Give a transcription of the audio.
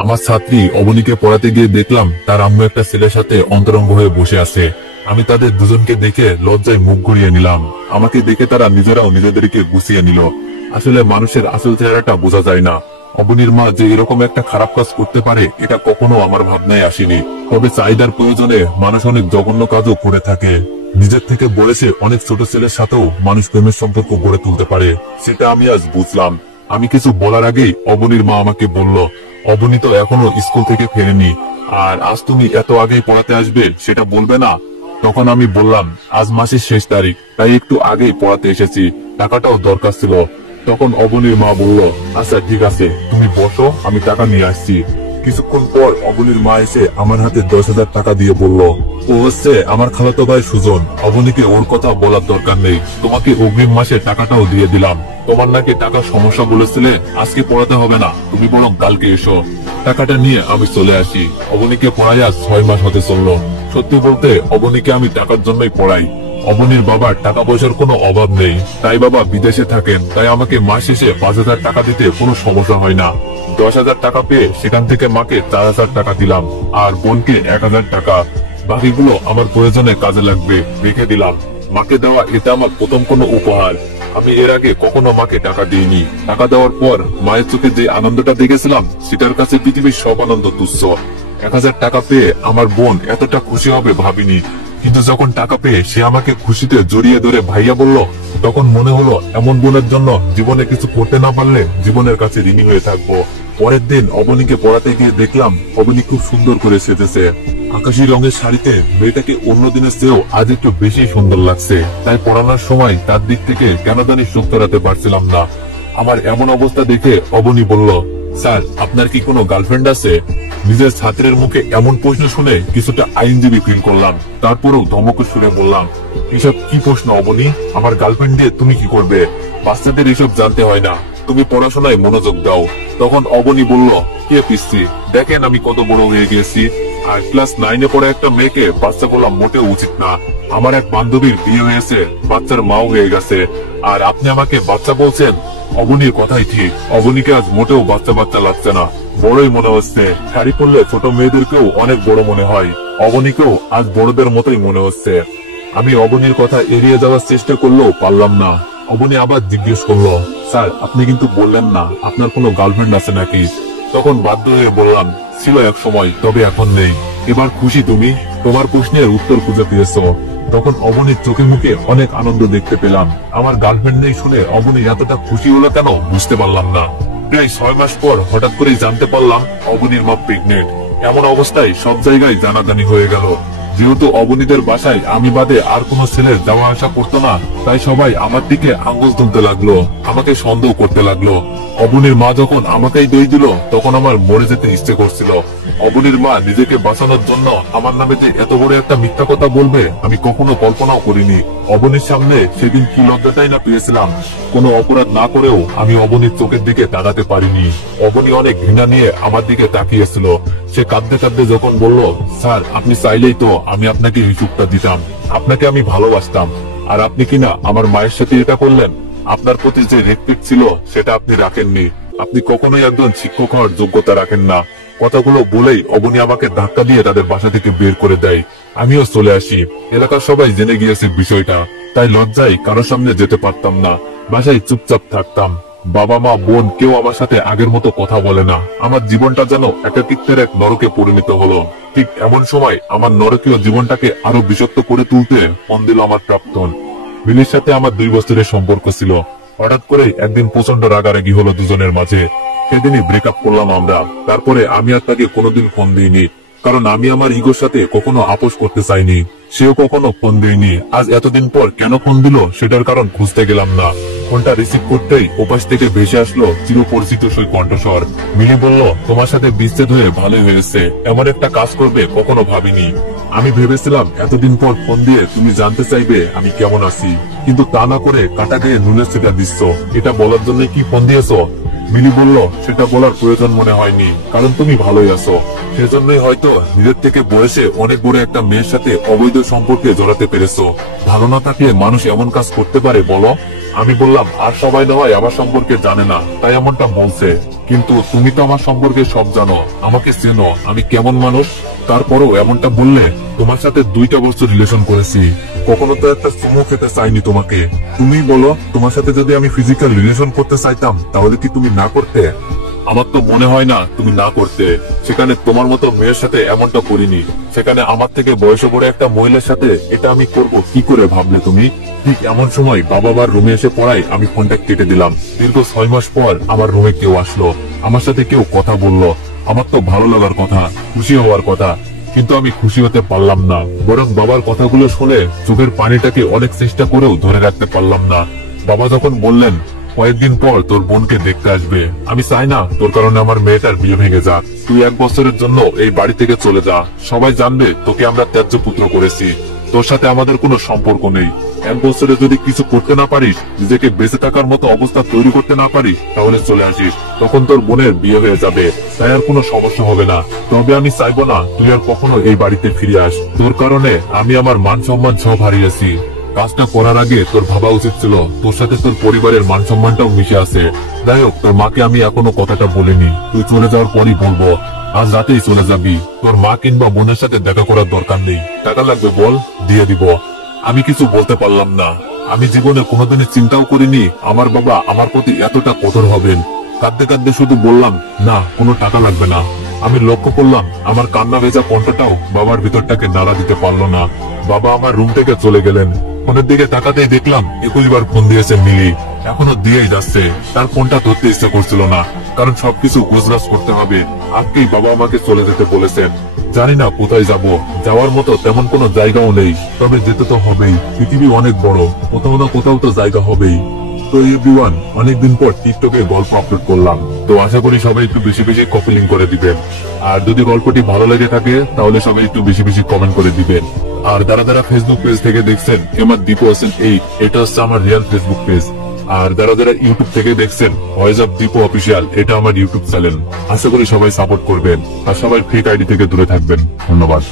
আমার ছাত্রী অবনীকে পড়াতে গিয়ে দেখলাম তার আম্মু একটা ছেলের সাথে অন্তরঙ্গ হয়ে বসে আছে। আমি তাদের দুজনকে দেখে লজ্জায় মুখ ঘুরিয়ে নিলাম। আমাকে দেখে তারা নিজেরাও নিজেদেরকে গুছিয়ে নিল। আসলে মানুষের আসল চেহারাটা বোঝা যায় না। অবনীর মা যে এরকম একটা খারাপ কাজ করতে পারে এটা কখনো আমার ভাবনায় আসেনি। তবে চাহিদার প্রয়োজনে মানুষ অনেক জঘন্য কাজও করে থাকে। নিজের থেকে বয়সে অনেক ছোট ছেলের সাথেও মানুষ প্রেমের সম্পর্ক গড়ে তুলতে পারে, সেটা আমি আজ বুঝলাম। আমি কিছু বলার আগেই অবনীর মা আমাকে বলল, অবনী তো এখনো স্কুল থেকে ফেরেনি, আর আজ তুমি এত আগেই পড়াতে আসবে সেটা বলবে না? তখন আমি বললাম, আজ মাসের শেষ তারিখ, তাই একটু আগেই পড়াতে এসেছি, টাকাটাও দরকার ছিল। তখন অবনীর মা বলল, আচ্ছা ঠিক আছে, তুমি বসো, আমি টাকা নিয়ে আসছি। কিছুক্ষণ পর অবনীর মা এসে আমার হাতে 10,000 টাকা দিয়ে বলল, ও হচ্ছে আমার খালাতো ভাই সুজন, অবনীকে ওর কথা বলার দরকার নেই, তোমাকে অগ্রিম মাসে টাকাটাও দিয়ে দিলাম। তোমার নাকি টাকার সমস্যা বলেছিলে, আজকে পড়াতে হবে না, তুমি বরং কালকে এসো। টাকাটা নিয়ে আমি চলে আসি। অবনীকে পড়াই আজ 6 মাস হতে চললো। সত্যি বলতে অবনীকে আমি টাকার জন্যই পড়াই। অবনীর বাবার টাকা পয়সার কোনো অভাব নেই, তাই বাবা বিদেশে থাকেন, তাই আমাকে মাস শেষে 5,000 টাকা দিতে কোনো সমস্যা হয় না। 10,000 টাকা পেয়ে সেখান থেকে মাকে 4,000 টাকা দিলাম, আর বোনকে 1,000 টাকা। বাকিগুলো আমার প্রয়োজনে কাজে লাগবে, রেখে দিলাম। মাকে দেওয়া এটা আমার প্রথম কোনো উপহার। আমি এর আগে কখনো মাকে টাকা দিইনি। টাকা দেওয়ার পর মায়ের চোখে যে আনন্দটা দেখেছিলাম সেটার কাছে পৃথিবীর সব আনন্দ তুচ্ছ। 1,000 টাকা পেয়ে আমার বোন এতটা খুশি হবে ভাবিনি। কিন্তু যখন টাকা পেয়ে সে আমাকে খুশিতে জড়িয়ে ধরে ভাইয়া বলল, তখন মনে হলো এমন বোনের জন্য জীবনে কিছু করতে না পারলে জীবনের কাছে ঋণী হয়ে থাকবো। পরের দিন অবনীকে পড়াতে গিয়ে দেখলাম অবনী খুব সুন্দর করে সেজেছে। আকাশী রঙের শাড়িতে মেয়েটাকে অন্য দিনের চেয়েও আজ একটু বেশি সুন্দর লাগছে। তাই পড়ানোর সময় তার দিক থেকে কেন জানি চোখ ফেরাতে পারছিলাম না। আমার এমন অবস্থা দেখে অবনী বলল, স্যার আপনার কি কোনো গার্লফ্রেন্ড আছে? নিজের ছাত্রের মুখে এমন প্রশ্ন শুনে কিছুটা আইনজীবী ফিল করলাম। তারপরেও ধমকে শুনে বললাম, এসব কি প্রশ্ন অবনী? আমার গার্লফ্রেন্ড দিয়ে তুমি কি করবে? বাচ্চাদের এসব জানতে হয় না, তুমি পড়াশোনায় মনোযোগ দাও। তখন অবনী বলল, কে পিসি, দেখেন আমি কত বড় হয়ে গেছি, আর ক্লাস 9-এ পড়া একটা মেয়েকে বাচ্চা বলা মোটেও উচিত না। আমার এক বান্ধবীর বিয়ে হয়েছে, বাচ্চার মাও হয়ে গেছে, আর আপনি আমাকে বাচ্চা বলছেন? অবনীর কথাই ঠিক, অবনীকে আজ মোটেও বাচ্চা বাচ্চা লাগছে না, বড়ই মনে হচ্ছে। শাড়ি পরলে ছোট মেয়েদেরকেও অনেক বড় মনে হয়, অবনীকেও আজ বড়দের মতোই মনে হচ্ছে। আমি অবনীর কথা এড়িয়ে যাওয়ার চেষ্টা করলেও পারলাম না। অবনী আবার জিজ্ঞেস করলো, স্যার আপনি কিন্তু বললেন না আপনার কোনো গার্লফ্রেন্ড আছে নাকি? তখন বাধ্য হয়ে বললাম, ছিল এক সময়, তবে এখন নেই। এবার খুশি তুমি? তোমার প্রশ্নের উত্তর খুঁজে পেয়েছো। তখন অবনীর চোখে মুখে অনেক আনন্দ দেখতে পেলাম। আমার গার্লফ্রেন্ড নেই শুনে অবনী এতটা খুশি হলো কেন বুঝতে পারলাম না। প্রায় 6 মাস পর হঠাৎ করেই জানতে পারলাম অবনীর মা প্রেগনেন্ট। এমন অবস্থায় সব জায়গায় জানাজানি হয়ে গেল। যেহেতু অবনীদের বাসায় আমি বাদে আর কোনো ছেলের যাওয়া আসা করতো না, তাই সবাই আমার দিকে আঙ্গুল তুলতে লাগলো, আমাকে সন্দেহ করতে লাগলো। অবনীর মা যখন আমাকেই দই দিল তখন আমার মরে যেতে ইচ্ছে করছিল। অবনীর মা নিজেকে বাঁচানোর জন্য আমার নামে যে এত বড় একটা মিথ্যা কথা বলবে আমি কখনো কল্পনাও করিনি। অবনীর সামনে সেদিন কি লজ্জাটাই না পেয়েছিলাম। কোনো অপরাধ না করেও আমি অবনীর চোখের দিকে তাকাতে পারিনি। অবনী অনেক ঘৃণা নিয়ে আমার দিকে তাকিয়েছিল। সে কাঁদতে কাঁদতে যখন বলল, স্যার আপনি চাইলেই তো আমি আপনাকে এই সুখটা দিতাম, আপনাকে আমি ভালোবাসতাম, আর আপনি কিনা আমার মায়ের সাথে এটা করলেন। আপনার প্রতি যে রেসপেক্ট ছিল সেটা আপনি রাখেননি। আপনি কখনোই একজন শিক্ষক হওয়ার যোগ্যতা রাখেন না। কথাগুলো বলেই অবনী আমাকে ধাক্কা দিয়ে তাদের বাসা থেকে বের করে দেয়। আমিও চলে আসি। এলাকার সবাই জেনে গিয়েছে বিষয়টা, তাই লজ্জায় কারোর সামনে যেতে পারতাম না, বাসায় চুপচাপ থাকতাম। বাবা মা বোন কেউ আমার সাথে আগের মতো কথা বলে না। আমার জীবনটা যেন একাকিত্বের এক নরকে পরিণত হলো। ঠিক এমন সময় আমার নরকীয় জীবনটাকে আরো বিষাক্ত করে তুলতে ফোন দিল আমার প্রাক্তন। মিলির সাথে আমার 2 বছরের সম্পর্ক ছিল। হঠাৎ করে একদিন প্রচন্ড রাগারাগি হলো দুজনের মাঝে। সেদিনই ব্রেকআপ করলাম আমরা। তারপরে আমি আর তাকে কোনোদিন ফোন দিইনি, কারণ আমি আমার ইগোর সাথে কখনো আপোষ করতে চাইনি। সেও কখনো ফোন দেয়নি। আজ এতদিন পর কেন ফোন দিল সেটার কারণ খুঁজতে গেলাম না। ফোনটা রিসিভ করতেই ওপাশ থেকে ভেসে আসলো চিরপরিচিত সেই কণ্ঠস্বর। মিলি বলল, তোমার সাথে বিচ্ছেদ হয়ে ভালোই হয়েছে, এমন একটা কাজ করবে কখনো ভাবিনি। আমি ভেবেছিলাম এতদিন পর ফোন দিয়ে তুমি জানতে চাইবে আমি কেমন আছি, কিন্তু তা না করে কাটা গিয়ে নুনের সেটা দিচ্ছ। এটা বলার জন্য কি ফোন দিয়েছো? মিলি বলল, সেটা বলার প্রয়োজন মনে হয়নি, কারণ তুমি ভালোই আছো। সেজন্যই হয়তো নিজের থেকে বয়সে অনেক বড় একটা মেয়ের সাথে অবৈধ সম্পর্কে জড়াতে পেরেছো। ভালো না থাকলে মানুষ এমন কাজ করতে পারে বলো? আমি বললাম আর সবাই না হয় আমার সম্পর্কে জানে না, তাই এমনটা বলছে। কিন্তু তুমি তো আমার সম্পর্কে সব জানো, আমাকে চেনো, আমি কেমন মানুষ। তারপরও এমনটা বললে? তোমার সাথে 2টা বছর রিলেশন করেছি, কখনো তো একটা চুমু খেতে চাইনি তোমাকে। তুমি বলো, তোমার সাথে যদি আমি ফিজিক্যাল রিলেশন করতে চাইতাম তাহলে কি তুমি না করতে? আমার তো মনে হয় না তুমি না করতে। সেখানে তোমার মতো মেয়ের সাথে এমনটা করিনি, সেখানে আমার থেকে বয়স বড় একটা মহিলার সাথে এটা আমি করব কি করে ভাবলে তুমি? ঠিক এমন সময় বাবা মার রুমে এসে পড়ায় আমি ফোনটা কেটে দিলাম। দীর্ঘ 6 মাস পর আমার রুমে কেউ আসলো, আমার সাথে কেউ কথা বললো। আমার তো ভালো লাগার কথা, খুশি হওয়ার কথা, কিন্তু আমি খুশি হতে পারলাম না। বরং বাবার কথাগুলো শুনে চোখের পানিটাকে অনেক চেষ্টা করেও ধরে রাখতে পারলাম না। বাবা যখন বললেন কয়েকদিন পর তোর বোনকে দেখতে আসবে, আমি চাই না তোর কারণে আমার মেয়েটার বিয়ে ভেঙে যাক। তুই 1 বছরের জন্য এই বাড়ি থেকে চলে যা, সবাই জানবে তোকে আমরা ত্যায্য পুত্র করেছি, তোর সাথে আমাদের কোনো সম্পর্ক নেই। 1 বছরে যদি কিছু করতে না পারিস, নিজেকে বেঁচে থাকার মতো অবস্থা তৈরি করতে না পারিস, তাহলে চলে আসিস, তখন তোর বোনের বিয়ে হয়ে যাবে, তাই আর কোনো সমস্যা হবে না। তবে আমি চাইবো না তুই আর কখনো এই বাড়িতে ফিরে আস। তোর কারণে আমি আমার মান সম্মান সব হারিয়েছি। কাজটা করার আগে তোর ভাবা উচিত ছিল তোর সাথে তোর পরিবারের মান সম্মানটাও মিশে আছে। যাই হোক, তোর মাকে আমি এখনো কথাটা বলিনি, তুই চলে যাওয়ার পরই বলবো। আজ রাতেই চলে যাবি, তোর মা কিংবা বোনের সাথে দেখা করার দরকার নেই। টাকা লাগবে বল, দিয়ে দিব। আমি কিছু বলতে পারলাম না। আমি জীবনে কোনোদিনই চিন্তাও করিনি আমার বাবা আমার প্রতি এতটা কঠোর হবেন। কাঁদতে কাঁদতে শুধু বললাম না, কোনো টাকা লাগবে না। আমি লক্ষ্য করলাম আমার কান্না ভেজা কণ্ঠটাও বাবার ভিতরটাকে নাড়া দিতে পারলো না। বাবা আমার রুম থেকে চলে গেলেন। ফোনের দিকে তাকাতেই দেখলাম 21 বার ফোন দিয়েছে মিলি, এখনো দিয়েই যাচ্ছে। তার ফোনটা ধরতে ইচ্ছা করছিল না, কারণ সবকিছু গুজরাজ করতে হবে। আজকেই বাবা আমাকে চলে যেতে বলেছেন। জানি না কোথায় যাব, যাওয়ার মতো তেমন কোনো জায়গাও নেই, তবে যেতে তো হবেই। পৃথিবী অনেক বড়, কোথাও না কোথাও তো জায়গা হবেই। তো এভরিওয়ান, অনেকদিন পর টিকটকে গল্প আপলোড করলাম, তো আশা করি সবাই একটু বেশি বেশি কপিলিং করে দিবেন। আর যদি গল্পটি ভালো লেগে থাকে তাহলে সবাই একটু বেশি বেশি কমেন্ট করে দিবেন। আর যারা ফেসবুক পেজ থেকে দেখছেন এমার দীপু হোসেন 8, এটা হচ্ছে আমার রিয়েল ফেসবুক পেজ। আর যারা ইউটিউব থেকে দেখছেন ভয়েস অফ দীপু অফিসিয়াল, এটা আমার ইউটিউব চ্যানেল। আশা করি সবাই সাপোর্ট করবেন আর সবাই ফেক আইডি থেকে দূরে থাকবেন। ধন্যবাদ।